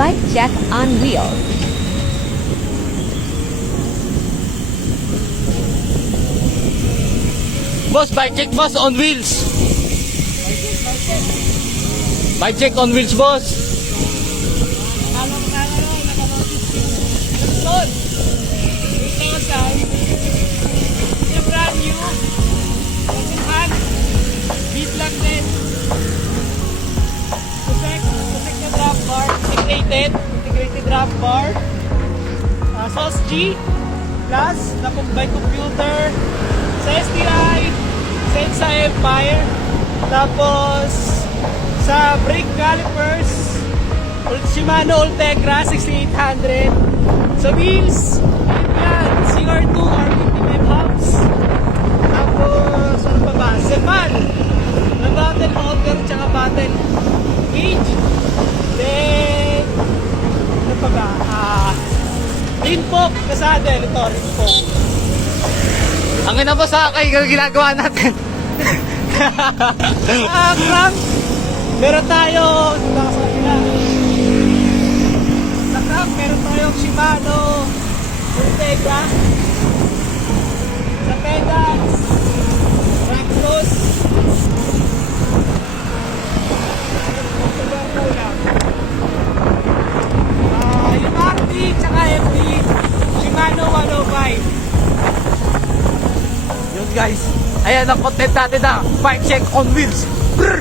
Bike check on wheels. Boss, bike check boss on wheels. Bike check on wheels, boss. Brand new, second hand, beat lang din. Protect na drop bar, integrated drop bar. SOS G plus by computer sa STI, Sensa Empire. Tapos sa brake calipers, Shimano Ultegra 6800. Sa wheels, yan, CR2 R55 hubs. Tapos, ano pa ba? Zepan na battle holder tsaka battle gauge. Then, ano pa ba? Rin pop na saddle. Ito, rin pop. Ang ina boss ha, kay ginagawa natin. Crank. Meron tayo, dito sa kanila. Sa crank, meron tayong Shimano Ultegra. Sa pedals, Racros. Yung RT tsaka FD, Shimano 105. Yun guys, ayan ang content natin na bike check on wheels. Brr!